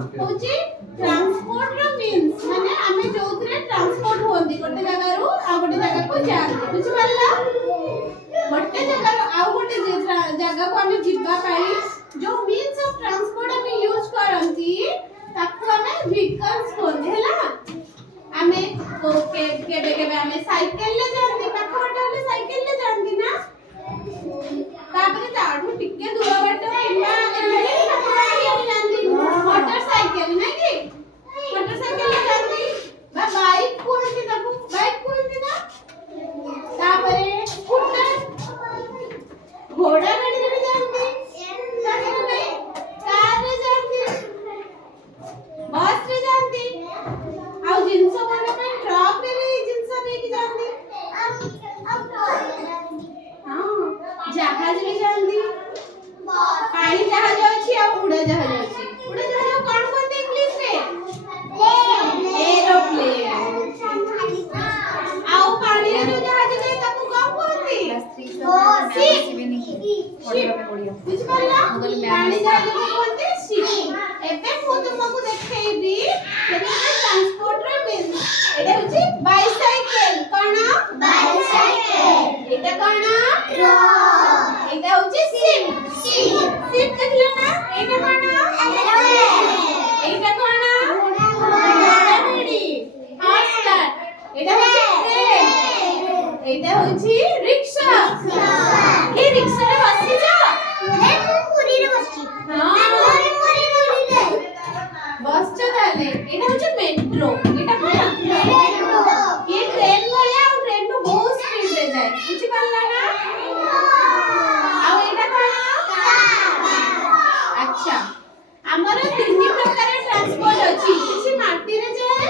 होची ट्रांसपोर्ट रो मींस माने आमे जोथरे ट्रांसपोर्ट होंदी गोटे जगह रु आ गोटे जगह को जाते बुझि पारला गोटे जगह रु आ गोटे जगह को आमे जिबा पाई जो मींस ऑफ ट्रांसपोर्ट आमे यूज करंती ताको आमे व्हीकल्स कोन हैला आमे को केबे आमे साइकिल ले जांती पाखा बाटे होले साइकिल ले जांती ना तापरे ताडू टिके दूर बाटे किंबा एले आमे जांती मोटरसाइकिल ना की मोटरसाइकिल ले जांती बा बाइक कोनती ताकू बाइक कोनती ना तापरे स्कूटर घोड़ा गाड़ी रे जांती ताकू नहीं कार रे जांती बस रे जांती आउ जिंस माने पे ट्रक रे भी जिंस लेके जांती हां जहाज रे जांती पानी जहाज अछि आ उड़ा जहाज अछि उड़ा जहाज कोन कोन इंग्लिश रे एरोप्लेन आउ पानी रे जो जहाज रे ताकू कोन कोनती बुझ पारला पानी जहाज को कोनते शिप एबे मु तुमको देखेबी केना ट्रांसपोर्ट रे मींस एटा होची बाइसाइकिल कोन बाइसाइकिल एटा कोन ट्रक एटा होची शिप शिप देखले ना एटा कोन एटा कोन गाड़ी हॉर्स कार एटा होची ट्रेन एटा होची रिक्शा के रिक्शा रे बसि जा ए मु पुरी रे बसि हां बस चलाले एटा होची मेट्रो एटा कोन मेट्रो ये ट्रेन वाला और ट्रेन नु बहुत स्पीड रे जाय बुझि पारला ना आ एटा कोन अच्छा हमर तीन प्रकार ट्रांसपोर्ट अछि किछि माटी रे जाय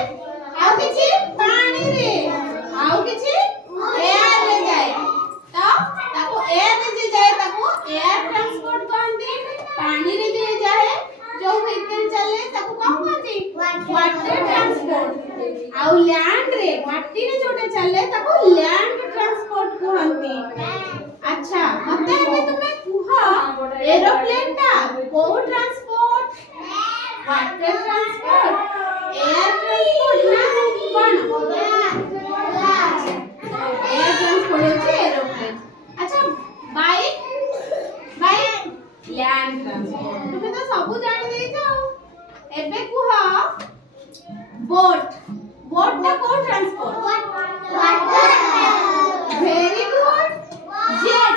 आ किछि पानी रे आ किछि एयर रे जाय तो ताको एयर रे जे जाय ताको एयर ट्रांसपोर्ट कहंती पानी रे जे जाय जो व्हीकल चले ताको कोन कहंती वाटर ट्रांसपोर्ट आउ लैंड रे माटी रे जोटे चले ताको लैंड ट्रांसपोर्ट कहंती अच्छा मते अबे तुमे कुह एरोप्लेन ता को transport water transport air transport ना कोन एयर ट्रांसपोर्ट होचे एरोप्लेन अच्छा बाइक लैंड ट्रांसपोर्ट तुमे तो सब जानि दे जाओ एबे कुह बोट ता को transport water very good jet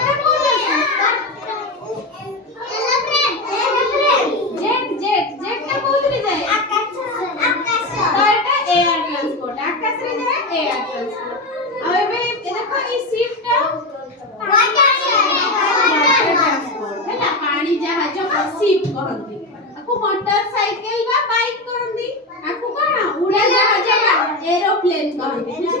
ता को जेट ता कोथरे जाय आकाश तो एटा एयर ट्रांसपोर्ट आकाश रे जाय एयर ट्रांसपोर्ट आ एबे देखो ई शिप ता वाटर ट्रांसपोर्ट हैला पानी जहाज को शिप कहंती आकु मोटरसाइकिल बा बाइक कहंती आकु कोन उड़ा जहाज बा एरोप्लेन कहंती बुझि